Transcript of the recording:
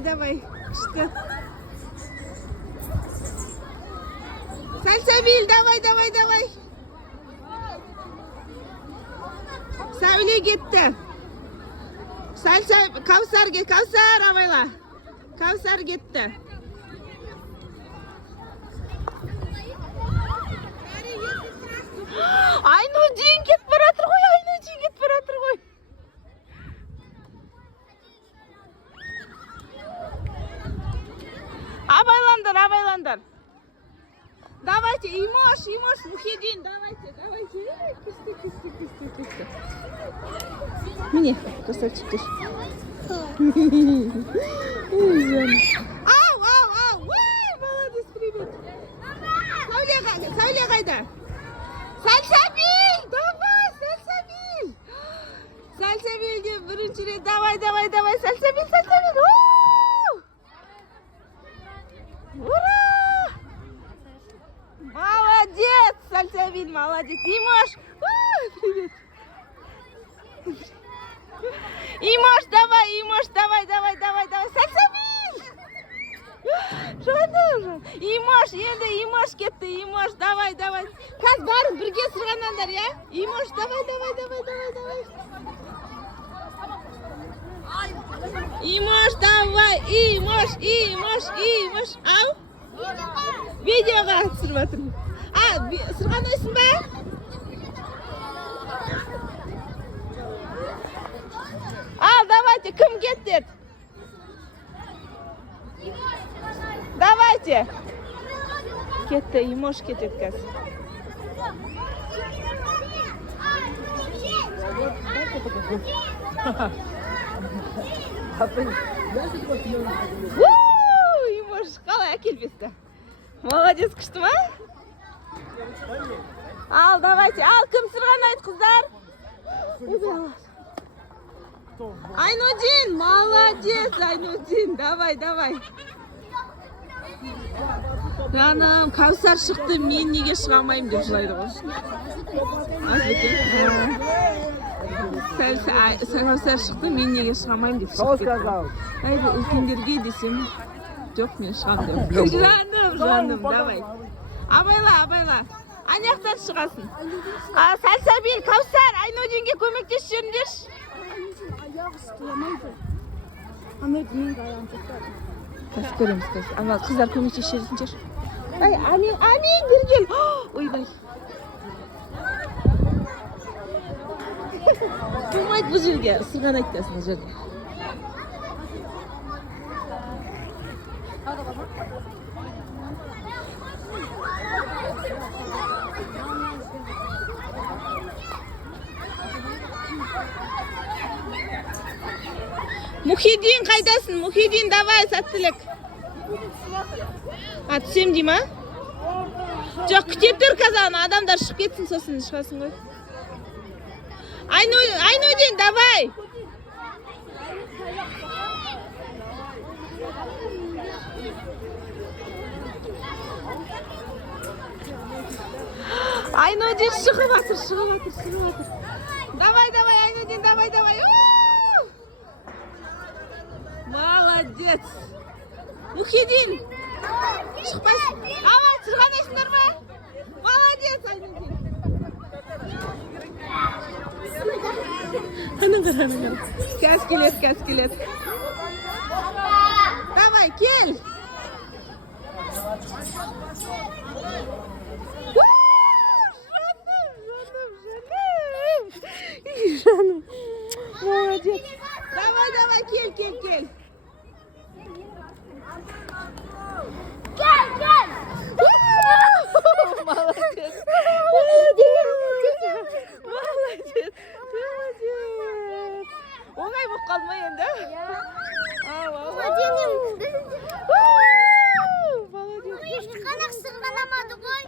давай. Что? Сальсабиль, давай. Сәуле кетті. Каусар абайла. Каусар кетті. Айнудин кетіп баратыр ғой, Абайландар. Давайте, Имош, Мухидин, давайте. Күсті. Міне, красавчиктер. Ау, молодец, привет. Сәуле қайда? Сальсабиль, давай, Сальсабильге бірінші рет, давай, Сальсабиль. Ура! Молодец, Сальсабиль, молодец. Имош, привет. Имош, давай, Сальсабиль. Жаным. Имош кетті, давай. Каз барып бірге сырғанаңдар, я? Имош, давай. Имош, давай, Имош. Ау? Видеоға түсіріп жатырмын. Сырғанайсың ба? Давайте, кім кетті? Давайте. Кетті, Имош кетеді қазір. Имош, қалай әкелбесті? Молодец, күшті ма? Давайте, кім сырғанайды, қыздар? Айнудин, молодец, давай. Жаным, Каусар шықты, мен неге шыға алмаймын деп жылайды ғой. Каусар шықты, мен неге шыға алмаймын деп шығып кетті. Үлкендерге десем, жоқ, мен шығам деп. Жаным, давай. Абайла. Аяқтан шығасын. Сальсабиль, Каусар, Айнудинге көмектесіп жүріңдерші. Аяғы ұстыламайды. Айнудиннің аяғын тұтады. Қазір көреміз. Қыздар көмектесіп жүрсіңдер. Амин, бергел. Ойбай. Болмайды бұл жерге. Сырған айтасың бұл жерге. Мухидин қайдасың? Мухидин, давай, сәттілік. Түсем дей ма? Жоқ, күтеп тұр қазан, адамдар шығып кетсін, сосын шығасың ғой. Айнудин, давай. Айнудин шығып атыр. Давай, Айнудин, давай. Молодец. Мухидин. Шықпайсың. Сырғанайсыңдар ма? Молодец, Айнудин. Анаңдар. Кәз келеді. Давай, кел. Жаным. Молодец. Давай, кел. Молодец. Оңай болып қалмай енді? Молодец. Ешқанақ сырғаламады ғой.